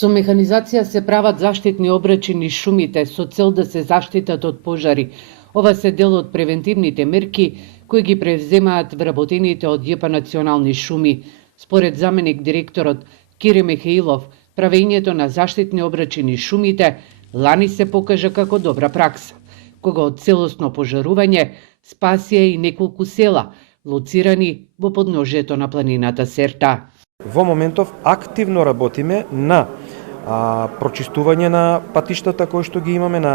Со механизација се прават заштитни обрачи низ шумите со цел да се заштитат од пожари. Ова се дел од превентивните мерки кои ги превземаат вработените од ЈП Национални шуми. Според заменик директорот Кире Михаилов, правењето на заштитни обрачи низ шумите лани се покажа како добра пракса, кога од целосно пожарување спасија и неколку села, лоцирани во подножието на планината Серта. Во моментов активно работиме на прочистување на патиштата кои што ги имаме, на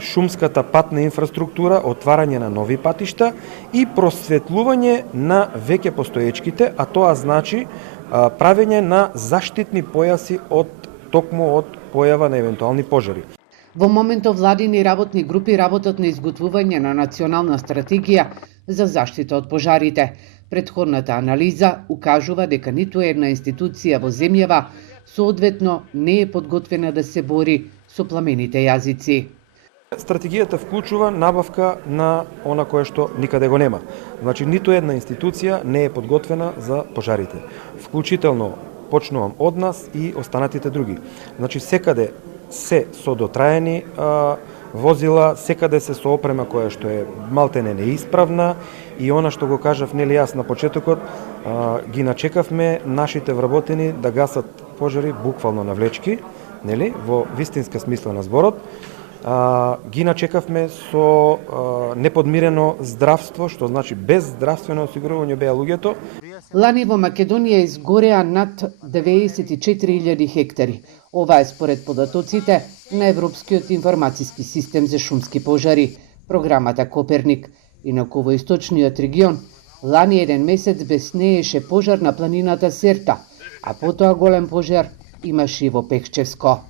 шумската патна инфраструктура, отварање на нови патишта и просветлување на веќе постоечките, а тоа значи правење на заштитни појаси токму од појава на евентуални пожари. Во моментов владини работни групи работат на изготвување на национална стратегија за заштита од пожарите. Претходната анализа укажува дека ниту една институција во земјава соодветно не е подготвена да се бори со пламените јазици. Стратегијата вклучува набавка на она кое што никаде го нема. Значи, ниту една институција не е подготвена за пожарите. Вклучително почнувам од нас и останатите други. Значи, секаде се со дотраени возила, секаде се со опрема која што е малтене неисправна и она што го кажав нели јас на почетокот, ги начекавме нашите вработени да гасат пожари буквално на влечки, нели, во вистинска смисла на зборот. Ги начекавме со неподмирено здравство, што значи без здравствено осигурување беа луѓето. Лани во Македонија изгореа над 94.000 хектари. Ова е според податоците на Европскиот информациски систем за шумски пожари, програмата Коперник. Инаку во источниот регион, лани еден месец беснееше пожар на планината Серта, а потоа голем пожар имаше и во Пехчевско.